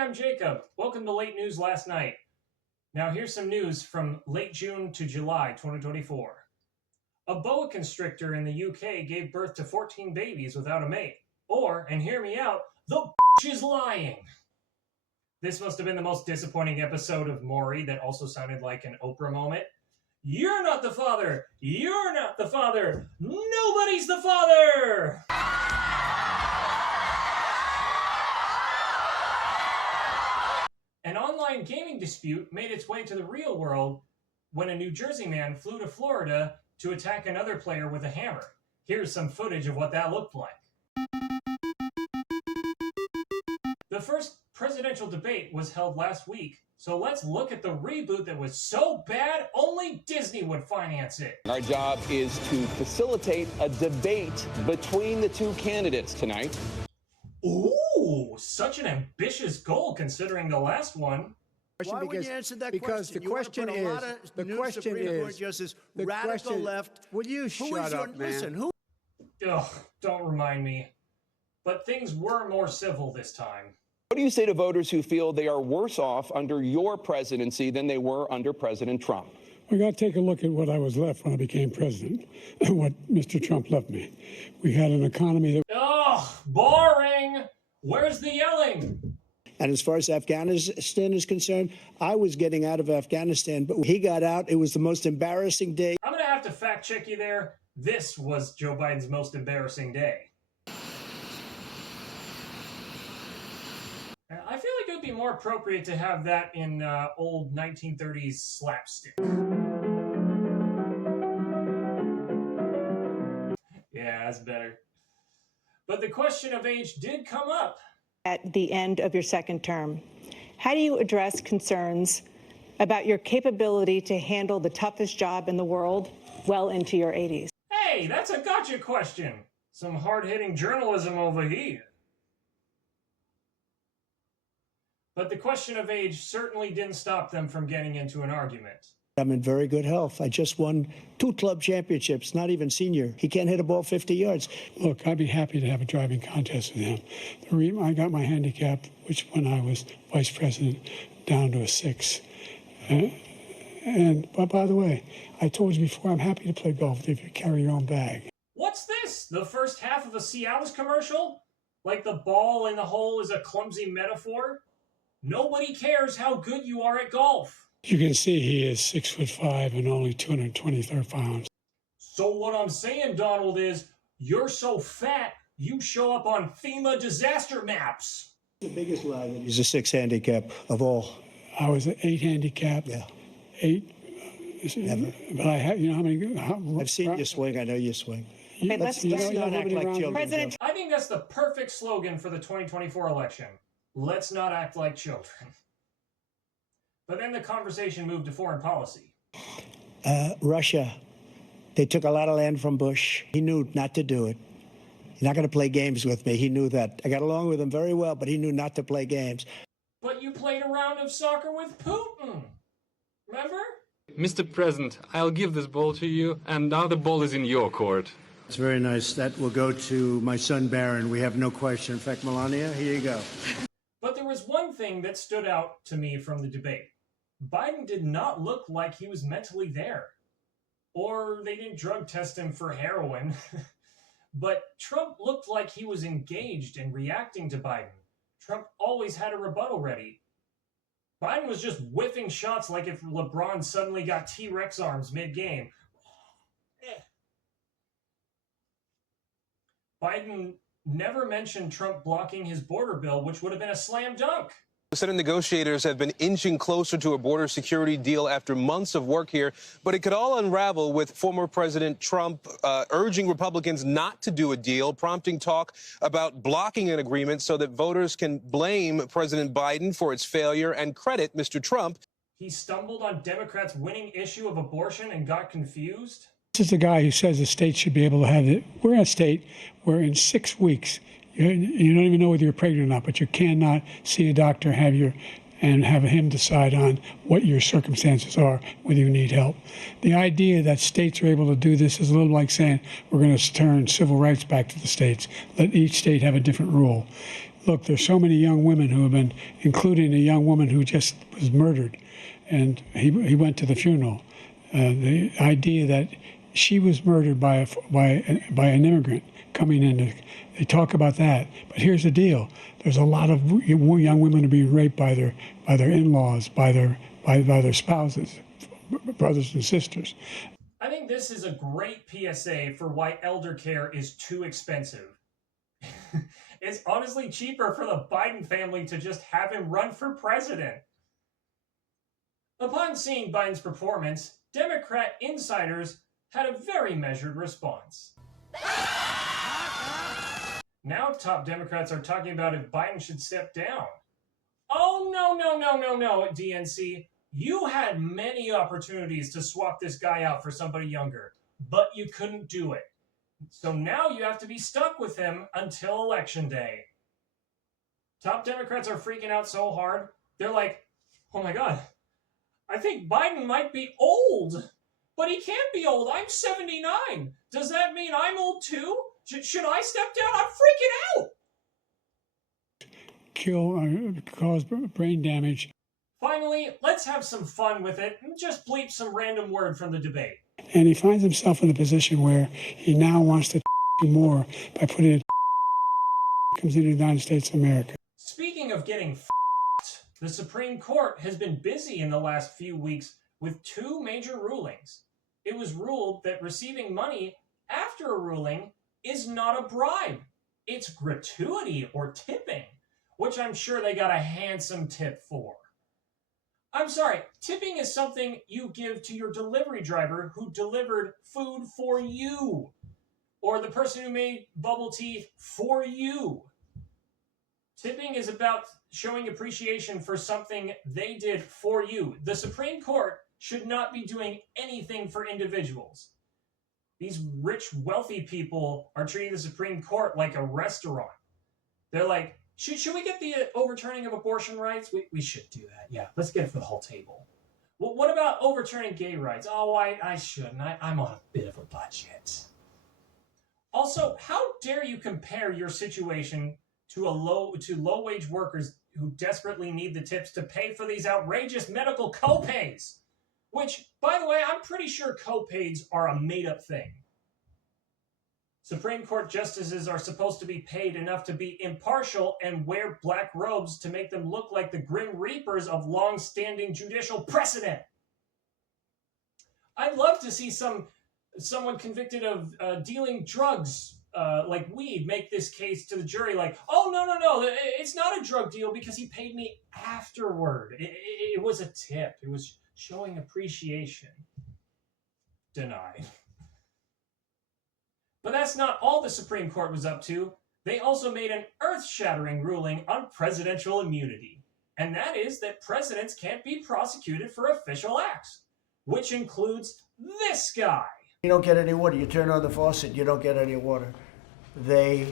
I'm Jacob. Welcome to Late News Last Night. Now here's some news from late June to July 2024. A boa constrictor in the UK gave birth to 14 babies without a mate. Or, and hear me out, the bitch is lying. This must have been the most disappointing episode of Maury that also sounded like an Oprah moment. You're not the father! You're not the father! Nobody's the father! An online gaming dispute made its way to the real world when a New Jersey man flew to Florida to attack another player with a hammer. Here's some footage of what that looked like. The first presidential debate was held last week, so let's look at the reboot that was so bad only Disney would finance it. Our job is to facilitate a debate between the two candidates tonight. Ooh, such an ambitious goal considering the last one. Why would you answer that because question? the question is, radical left. Will you shut up, man? Listen, who? Ugh, don't remind me. But things were more civil this time. What do you say to voters who feel they are worse off under your presidency than they were under President Trump? We got to take a look at what I was left when I became president and what Mr. Trump left me. We had an economy that... Ugh, boring! Where's the yelling? And as far as Afghanistan is concerned, I was getting out of Afghanistan, but he got out. It was the most embarrassing day. I'm going to have to fact check you there. This was Joe Biden's most embarrassing day. I feel like it would be more appropriate to have that in old 1930s slapstick. Yeah, that's better. But the question of age did come up. At the end of your second term, how do you address concerns about your capability to handle the toughest job in the world well into your 80s? Hey, that's a gotcha question. Some hard-hitting journalism over here. But the question of age certainly didn't stop them from getting into an argument. I'm in very good health. I just won 2 club championships, not even senior. He can't hit a ball 50 yards. Look, I'd be happy to have a driving contest with him. The reason I got my handicap, which when I was vice president, down to a 6. But by the way, I told you before, I'm happy to play golf if you carry your own bag. What's this? The first half of a Cialis commercial? Like the ball in the hole is a clumsy metaphor? Nobody cares how good you are at golf. You can see he is 6'5" and only 223 pounds. So what I'm saying, Donald, is you're so fat, you show up on FEMA disaster maps. The biggest lie that he's a 6 handicap of all. I was an 8 handicap. Yeah. 8. Never. But I have, you know how many... I've seen you swing. I know you swing. Okay, let's not act like children. President. I think that's the perfect slogan for the 2024 election. Let's not act like children. But then the conversation moved to foreign policy. Russia, they took a lot of land from Bush. He knew not to do it. He's not going to play games with me. He knew that. I got along with him very well, but he knew not to play games. But you played a round of soccer with Putin. Remember? Mr. President, I'll give this ball to you, and now the ball is in your court. It's very nice. That will go to my son, Barron. We have no question. In fact, Melania, here you go. But there was one thing that stood out to me from the debate. Biden did not look like he was mentally there. Or they didn't drug test him for heroin. But Trump looked like he was engaged and reacting to Biden. Trump always had a rebuttal ready. Biden was just whiffing shots like if LeBron suddenly got T-Rex arms mid-game. Biden never mentioned Trump blocking his border bill, which would have been a slam dunk. Senate negotiators have been inching closer to a border security deal after months of work here, but it could all unravel with former President Trump urging Republicans not to do a deal, prompting talk about blocking an agreement so that voters can blame President Biden for its failure and credit Mr. Trump. He stumbled on Democrats' winning issue of abortion and got confused. This is the guy who says the state should be able to have it. We're in a state where in 6 weeks, you don't even know whether you're pregnant or not, but you cannot see a doctor, have him decide on what your circumstances are, whether you need help. The idea that states are able to do this is a little like saying we're going to turn civil rights back to the states, let each state have a different rule. look, there's so many young women who have been, including a young woman who just was murdered, and he went to the funeral. The idea that she was murdered by an immigrant coming in, they talk about that. But here's the deal: there's a lot of young women who are being raped by their in-laws, by their spouses, brothers and sisters. I think this is a great PSA for why elder care is too expensive. It's honestly cheaper for the Biden family to just have him run for president. Upon seeing Biden's performance, Democrat insiders had a very measured response. Now top Democrats are talking about if Biden should step down. Oh, no, DNC. You had many opportunities to swap this guy out for somebody younger, but you couldn't do it. So now you have to be stuck with him until Election Day. Top Democrats are freaking out so hard, they're like, oh my God, I think Biden might be old. But he can't be old. I'm 79. Does that mean I'm old too? Should I step down? I'm freaking out. Cause brain damage. Finally, let's have some fun with it and just bleep some random word from the debate. And he finds himself in a position where he now wants to do more by putting it comes into the United States of America. Speaking of getting the Supreme Court has been busy in the last few weeks with two major rulings. It was ruled that receiving money after a ruling is not a bribe. It's gratuity or tipping, which I'm sure they got a handsome tip for. I'm sorry, tipping is something you give to your delivery driver who delivered food for you, or the person who made bubble tea for you. Tipping is about showing appreciation for something they did for you. The Supreme Court should not be doing anything for individuals. These rich, wealthy people are treating the Supreme Court like a restaurant. They're like, should we get the overturning of abortion rights? We should do that. Yeah, let's get it for the whole table. Well, what about overturning gay rights? Oh, I shouldn't. I'm on a bit of a budget. Also, how dare you compare your situation to low-wage workers who desperately need the tips to pay for these outrageous medical copays? Which, by the way, I'm pretty sure copays are a made-up thing. Supreme Court justices are supposed to be paid enough to be impartial and wear black robes to make them look like the Grim Reapers of long-standing judicial precedent. I'd love to see someone convicted of dealing drugs like weed make this case to the jury like, oh, no, it's not a drug deal because he paid me afterward. It was a tip. It was showing appreciation. Denied. But that's not all the Supreme Court was up to. They also made an earth-shattering ruling on presidential immunity. And that is that presidents can't be prosecuted for official acts, which includes this guy. You don't get any water. You turn on the faucet, you don't get any water. They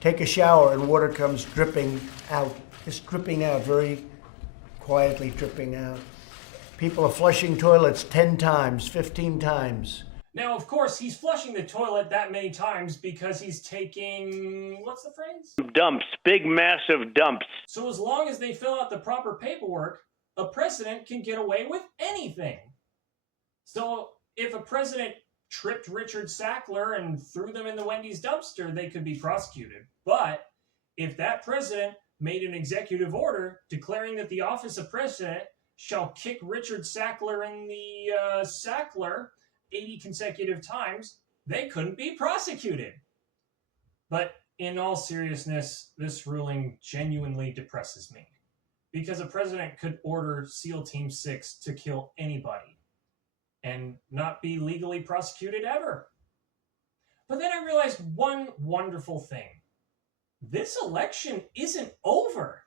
take a shower and water comes dripping out. Just dripping out, very quietly dripping out. People are flushing toilets 10 times, 15 times. Now, of course, he's flushing the toilet that many times because he's taking, what's the phrase? Dumps, big, massive dumps. So as long as they fill out the proper paperwork, a president can get away with anything. So if a president tripped Richard Sackler and threw them in the Wendy's dumpster, they could be prosecuted. But if that president made an executive order declaring that the office of president shall kick Richard Sackler in the Sackler 80 consecutive times, they couldn't be prosecuted. But in all seriousness, this ruling genuinely depresses me. Because a president could order SEAL Team 6 to kill anybody and not be legally prosecuted ever. But then I realized one wonderful thing. This election isn't over.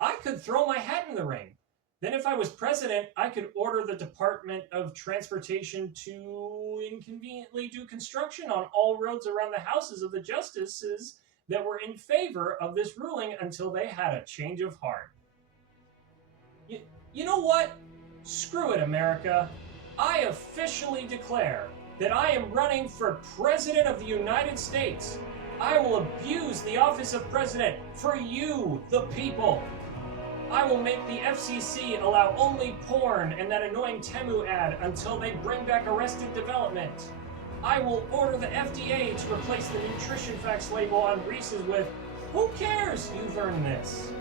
I could throw my hat in the ring. Then if I was president, I could order the Department of Transportation to inconveniently do construction on all roads around the houses of the justices that were in favor of this ruling until they had a change of heart. You know what? Screw it, America. I officially declare that I am running for President of the United States. I will abuse the office of president for you, the people. I will make the FCC allow only porn and that annoying Temu ad until they bring back Arrested Development. I will order the FDA to replace the nutrition facts label on Reese's with, "Who cares? You've earned this."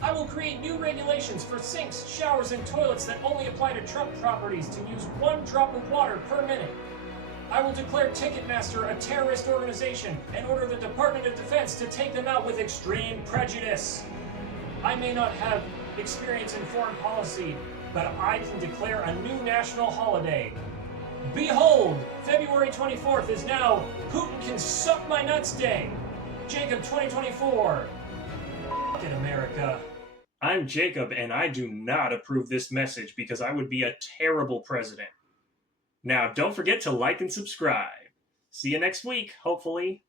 I will create new regulations for sinks, showers, and toilets that only apply to Trump properties to use 1 drop of water per minute. I will declare Ticketmaster a terrorist organization and order the Department of Defense to take them out with extreme prejudice. I may not have experience in foreign policy, but I can declare a new national holiday. Behold, February 24th is now Putin Can Suck My Nuts Day. Jacob 2024. F*** it, America. I'm Jacob, and I do not approve this message because I would be a terrible president. Now, don't forget to like and subscribe. See you next week, hopefully.